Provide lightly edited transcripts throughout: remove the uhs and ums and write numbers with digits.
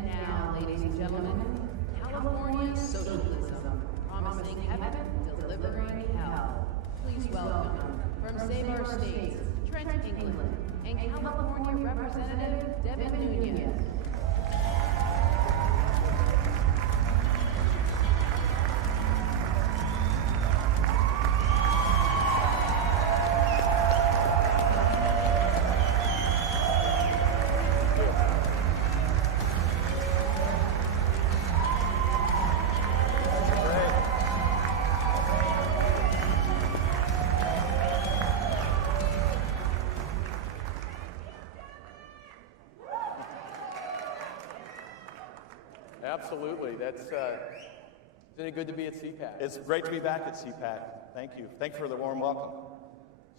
And now, ladies and gentlemen, California socialism, promising heaven, delivering hell. Please welcome, from Save Our States, Trent, England, and California Representative Devin Nunes. Absolutely. Isn't it good to be at CPAC? It's great to be back at CPAC. Thank you. Thank you for the warm welcome.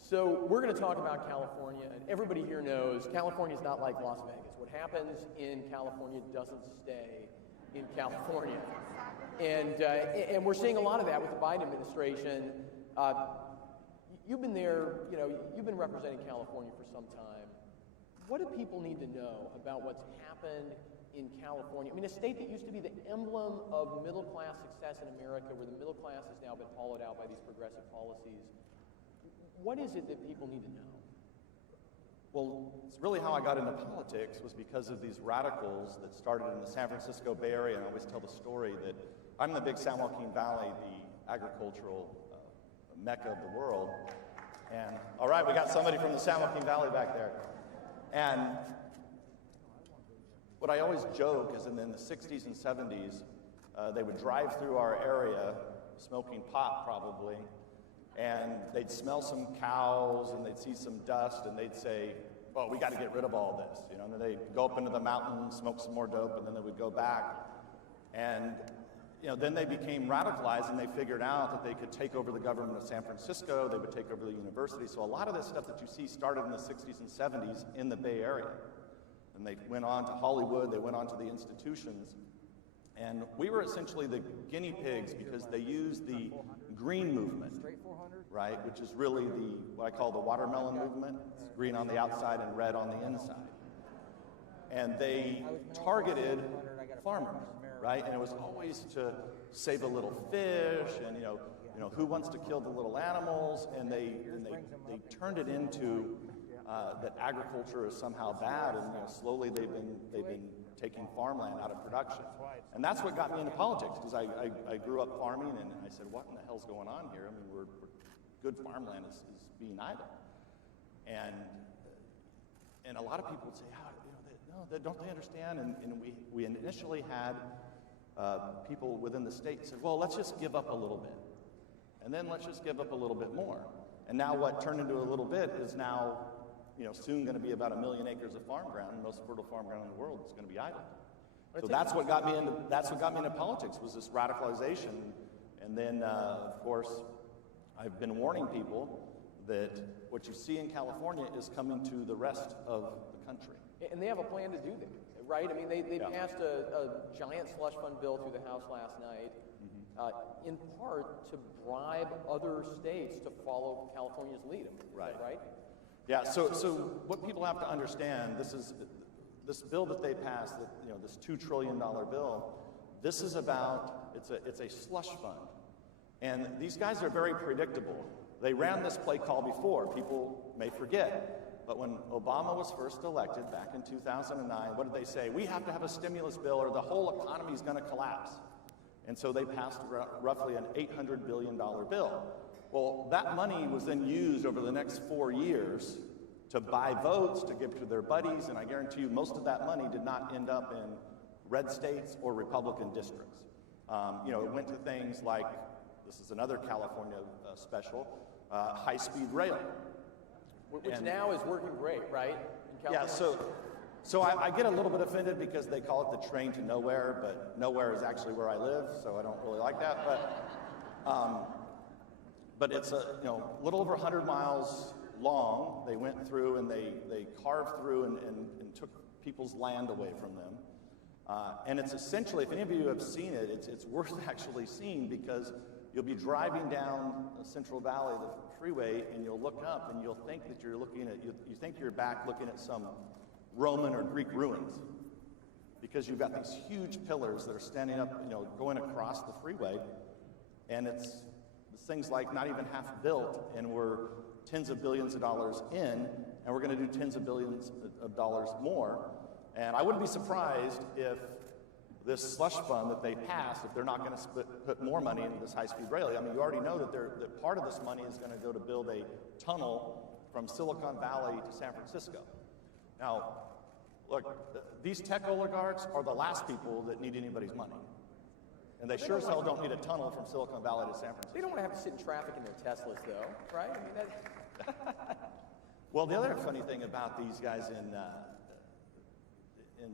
So we're going to talk about California, and everybody here knows California is not like Las Vegas. What happens in California doesn't stay in California. And we're seeing a lot of that with the Biden administration. You've been there, you've been representing California for some time. What do people need to know about what's happened in California? I mean, a state that used to be the emblem of middle-class success in America, where the middle class has now been hollowed out by these progressive policies. What is it that people need to know? Well, it's really how I got into politics was because of these radicals that started in the San Francisco Bay Area. And I always tell the story that I'm in the big San Joaquin Valley, the agricultural mecca of the world. And all right, we got somebody from the San Joaquin Valley back there. And what I always joke is in the 60s and 70s, they would drive through our area, smoking pot probably, and they'd smell some cows and they'd see some dust and they'd say, "Oh, we got to get rid of all this," and then they'd go up into the mountains, smoke some more dope, and then they would go back. And then they became radicalized and they figured out that they could take over the government of San Francisco, they would take over the university. So a lot of this stuff that you see started in the 60s and 70s in the Bay Area. And they went on to Hollywood, they went on to the institutions. And we were essentially the guinea pigs because they used the green movement, right, which is really what I call the watermelon movement. It's green on the outside and red on the inside. And they targeted farmers, right? And it was always to save a little fish and, who wants to kill the little animals? And they turned it into that agriculture is somehow bad, and slowly they've been taking farmland out of production. And that's what got me into politics, because I grew up farming, and I said, what in the hell's going on here? I mean, we're good farmland is being idle. And a lot of people would say, don't they understand? And we initially had people within the state say, well, let's just give up a little bit. And then let's just give up a little bit more. And now what turned into a little bit is now soon going to be about 1 million acres of farm ground, and most fertile farm ground in the world is going to be idle. So that's what got me into politics, was this radicalization. And then, of course, I've been warning people that what you see in California is coming to the rest of the country. And they have a plan to do that, right? I mean, they passed a giant slush fund bill through the House last night, in part to bribe other states to follow California's lead. Right? Yeah. So what people have to understand, this bill that they passed, this $2 trillion bill. This is about it's a slush fund, and these guys are very predictable. They ran this play call before. People may forget, but when Obama was first elected back in 2009, what did they say? We have to have a stimulus bill, or the whole economy is going to collapse. And so they passed roughly an $800 billion bill. Well, that money was then used over the next 4 years to buy votes, to give to their buddies, and I guarantee you most of that money did not end up in red states or Republican districts. It went to things like, this is another California special, high-speed rail. Which now is working great, right? In California? Yeah, so I get a little bit offended because they call it the train to nowhere, but nowhere is actually where I live, so I don't really like that. But it's a little over 100 miles long. They went through and they carved through and took people's land away from them. And it's essentially, if any of you have seen it, it's worth actually seeing, because you'll be driving down the Central Valley, the freeway, and you'll look up and you'll think that you're looking at, you think you're back looking at some Roman or Greek ruins. because you've got these huge pillars that are standing up, going across the freeway, and it's things like not even half built, and we're tens of billions of dollars in, and we're going to do tens of billions of dollars more. And I wouldn't be surprised if this slush fund that they passed, if they're not going to put more money into this high-speed rail. I mean, you already know that part of this money is going to go to build a tunnel from Silicon Valley to San Francisco. Now, look, these tech oligarchs are the last people that need anybody's money. And they sure as hell don't need a tunnel from Silicon Valley to San Francisco. They don't want to have to sit in traffic in their Teslas, though, right? I mean, that... Well, the other funny thing about these guys in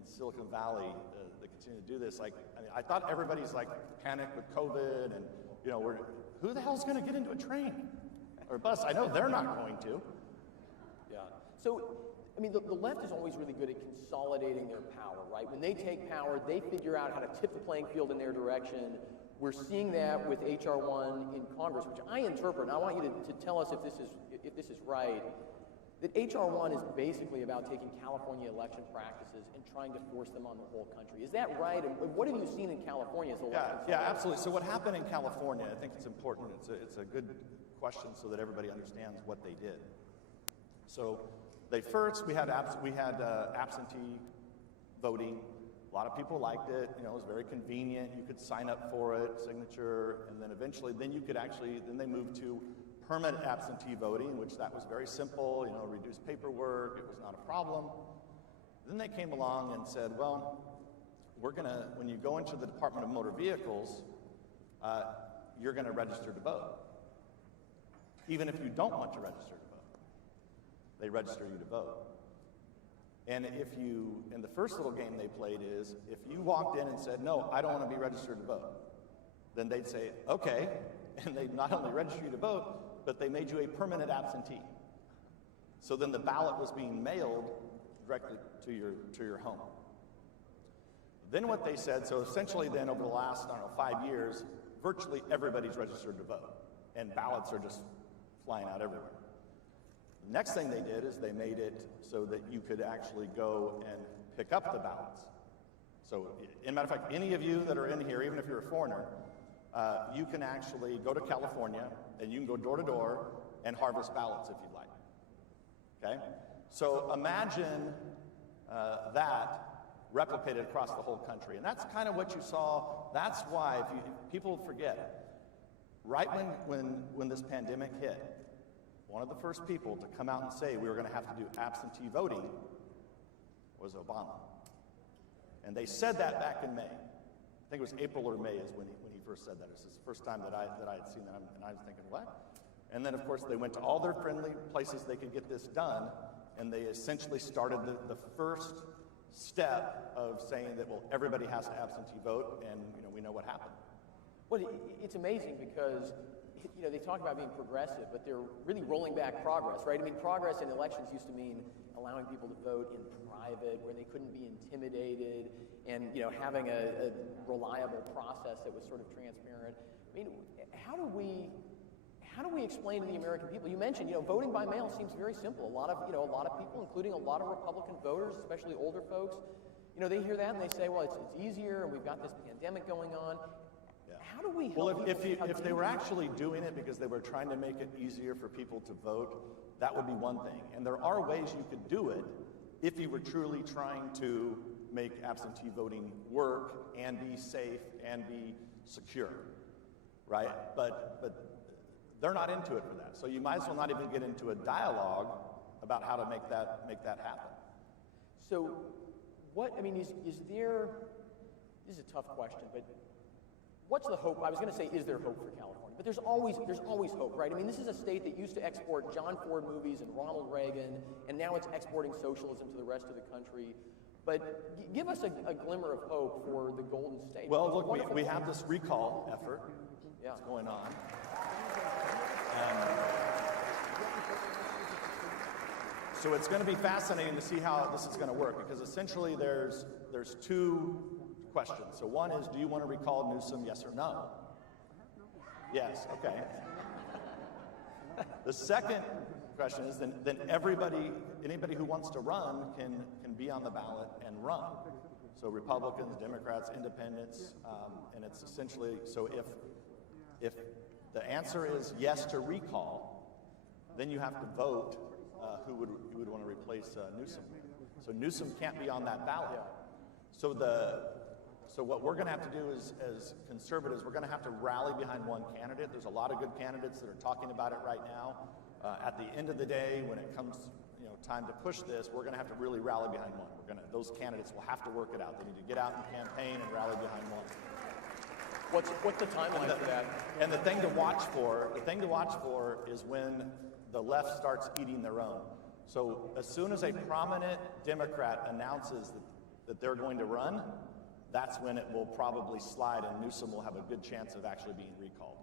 Silicon Valley that continue to do this, I thought everybody's panicked with COVID, and who the hell's going to get into a train or a bus? I know they're not going to. Yeah. So, I mean, the left is always really good at consolidating their power, right? When they take power, they figure out how to tip the playing field in their direction. We're seeing that with H.R. 1 in Congress, which I interpret, and I want you to tell us if this is right, that H.R. 1 is basically about taking California election practices and trying to force them on the whole country. Is that right? And what have you seen in California as a left? Yeah, absolutely. So what happened in California, I think it's important, it's a good question so that everybody understands what they did. So we had absentee voting. A lot of people liked it. It was very convenient. You could sign up for it, signature, and then eventually, then they moved to permanent absentee voting, which that was very simple, reduced paperwork, it was not a problem. Then they came along and said, well, when you go into the Department of Motor Vehicles, you're gonna register to vote. Even if you don't want to register to vote, they register you to vote. And and the first little game they played is, if you walked in and said, no, I don't want to be registered to vote, then they'd say, okay, and they'd not only register you to vote, but they made you a permanent absentee. So then the ballot was being mailed directly to your home. Then what they said, so essentially then over the last, 5 years, virtually everybody's registered to vote, and ballots are just flying out everywhere. The next thing they did is they made it so that you could actually go and pick up the ballots. So, as a matter of fact, any of you that are in here, even if you're a foreigner, you can actually go to California and you can go door to door and harvest ballots if you'd like. Okay? So imagine that replicated across the whole country. And that's kind of what you saw. That's why, if people forget, right when this pandemic hit, one of the first people to come out and say we were going to have to do absentee voting was Obama. And they said that back in May. I think it was April or May is when he first said that. It was the first time that I had seen that, and I was thinking, what? And then, of course, they went to all their friendly places they could get this done, and they essentially started the first step of saying that, well, everybody has to absentee vote, and we know what happened. Well, it's amazing because they talk about being progressive, but they're really rolling back progress, right? I mean, progress in elections used to mean allowing people to vote in private, where they couldn't be intimidated, and having a reliable process that was sort of transparent. I mean, how do we explain to the American people? You mentioned, voting by mail seems very simple. A lot of people, including a lot of Republican voters, especially older folks, they hear that and they say, well, it's easier, and we've got this pandemic going on. How do we help Well, if they were actually doing it because they were trying to make it easier for people to vote, that would be one thing. And there are ways you could do it if you were truly trying to make absentee voting work and be safe and be secure, right? But they're not into it for that. So you might as well not even get into a dialogue about how to make that happen. So is there, this is a tough question, but what's the hope? I was going to say, is there hope for California? But there's always hope, right? I mean, this is a state that used to export John Ford movies and Ronald Reagan, and now it's exporting socialism to the rest of the country. But give us a glimmer of hope for the Golden State. Well, look, we have this recall effort that's going on. So it's going to be fascinating to see how this is going to work, because essentially there's two questions. So one is, do you want to recall Newsom, yes or no? Yes, okay. The second question is, then anybody who wants to run can be on the ballot and run. So Republicans, Democrats, Independents, and it's essentially, so if the answer is yes to recall, then you have to vote who would want to replace Newsom. So Newsom can't be on that ballot. So what we're going to have to do is, as conservatives, we're going to have to rally behind one candidate. There's a lot of good candidates that are talking about it right now. At the end of the day, when it comes, time to push this, we're going to have to really rally behind one. Those candidates will have to work it out. They need to get out and campaign and rally behind one. What's the timeline for that? And the thing to watch for is when the left starts eating their own. So as soon as a prominent Democrat announces that they're going to run, that's when it will probably slide and Newsom will have a good chance of actually being recalled.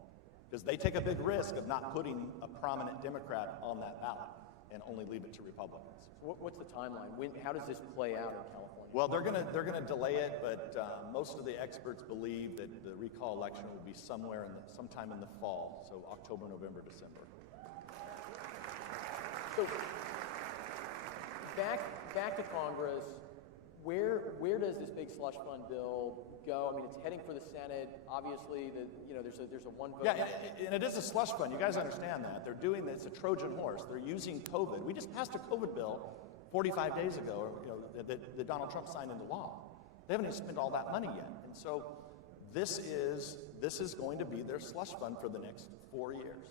Because they take a big risk of not putting a prominent Democrat on that ballot and only leave it to Republicans. What's the timeline? How does this play out in California? Well, they're gonna delay it, but most of the experts believe that the recall election will be sometime in the fall, so October, November, December. So back to Congress. Where does this big slush fund bill go? I mean, it's heading for the Senate. Obviously, there's a one vote. Yeah, and it is a slush fund. You guys understand that. They're doing this, it's a Trojan horse. They're using COVID. We just passed a COVID bill 45 days ago, that Donald Trump signed into law. They haven't even spent all that money yet. And so this is going to be their slush fund for the next 4 years.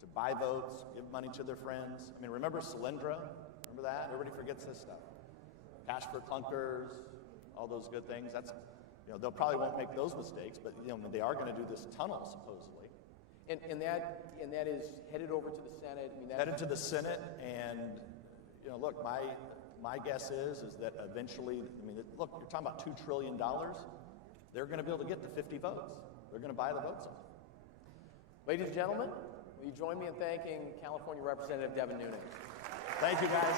To buy votes, give money to their friends. I mean, remember Solyndra? Remember that? Everybody forgets this stuff. Cash for clunkers, all those good things. That's, they'll probably won't make those mistakes, but they are going to do this tunnel supposedly. And that is headed over to the Senate. I mean, headed to the Senate, and look, my guess is that eventually, look, you're talking about $2 trillion. They're going to be able to get to 50 votes. They're going to buy the votes off. Ladies and gentlemen, will you join me in thanking California Representative Devin Nunes? Thank you, guys.